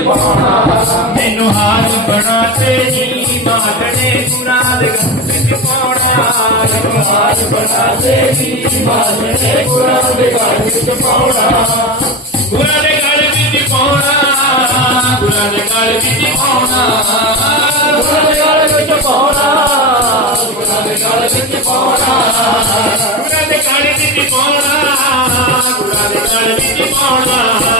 तेन हार बना तेरी मातने मुराद गंज पाउना हार बना तेरी मातने मुराद गंज पाउना मुराद गंज पाउना मुराद गंज पाउना मुराद गंज पाउना मुराद गंज पाउना मुराद गंज पाउना मुराद गंज पाउना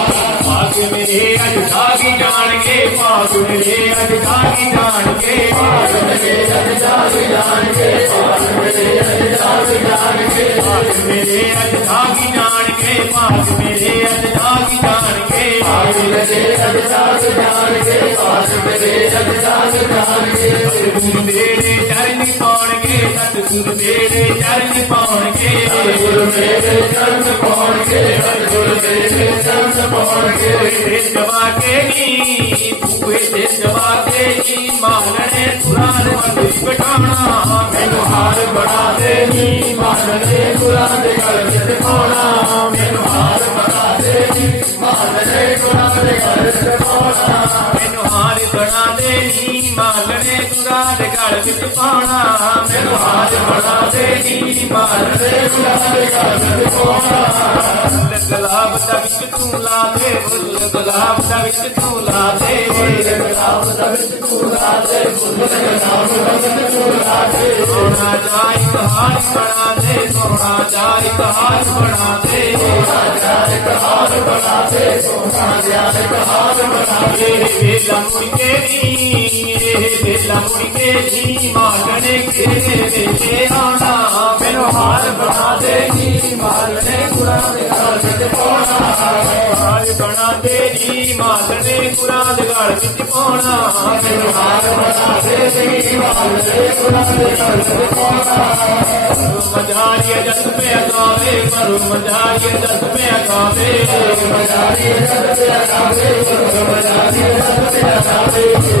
सुन ले अजधा जान के पास मेरे ले अजधा जान के पास सुन ले अजधा जान के पास सुन ले अजधा जान के पास मेरे ले अजधा की जान के पास मेरे ले अजधा की जान के पास सुन ले अजधा जान के पास सुन ले अजधा जान के सतगुरु चरण पौन के चरण पौन के सतगुरु चरण पौन के दवा के नी के नी मानने कुरान मंदिर बिठाना मैनु हार बढ़ा दे नी मानने कुरान कर बिठाना गल बिच पाना मेरे हाल बना दे नी मार दे फुल गुलाब दा बिच दे गुलाब दा बिच तू ला बना दे सोना जाई बहार बना दे बना बना दे बेला के के जी माँ गने घेरे बेटे आना मेरो हाल बना देगी मारने गने पूरा हाल बना देगी माँ गने पूरा दिगार बिच पौना। मेरो हाल बना देगी माँ गने पूरा दिगार बिच पौना। मझारिया जस में अगावे, मरु मझारिया जस में अगावे। मझारिया जस में अगावे, मरु मझारिया जस में अगावे।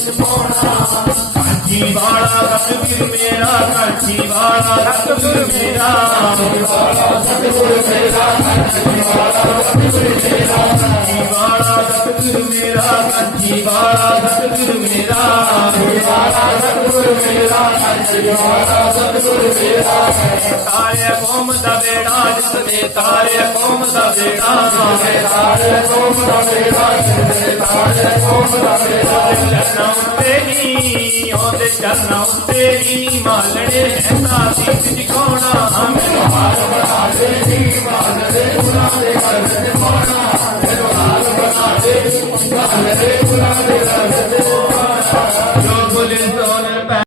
ਵਿੱਚ ਪਾਉਣਾ ਕਾਂਜੀ ਵਾਲਾ ਰਤਵੀਰ ਮੇਰਾ ਕਾਂਜੀ ਵਾਲਾ ਰਤਵੀਰ ਮੇਰਾ ਕਾਂਜੀ ਵਾਲਾ ਰਤਵੀਰ ਮੇਰਾ ਕਾਂਜੀ ਵਾਲਾ ਰਤਵੀਰ ਮੇਰਾ ਕਾਂਜੀ ਵਾਲਾ ਰਤਵੀਰ ਮੇਰਾ ਕਾਂਜੀ ਵਾਲਾ ਰਤਵੀਰ ਮੇਰਾ तारे कोम दा बेड़ा जिसने तारे कोम दा बेड़ा तारे कोम दा बेड़ा तारे कोम दा बेड़ा चरना तेरी ओंदे चरना तेरी हमें हाल बना दे दी मालड़े बना दे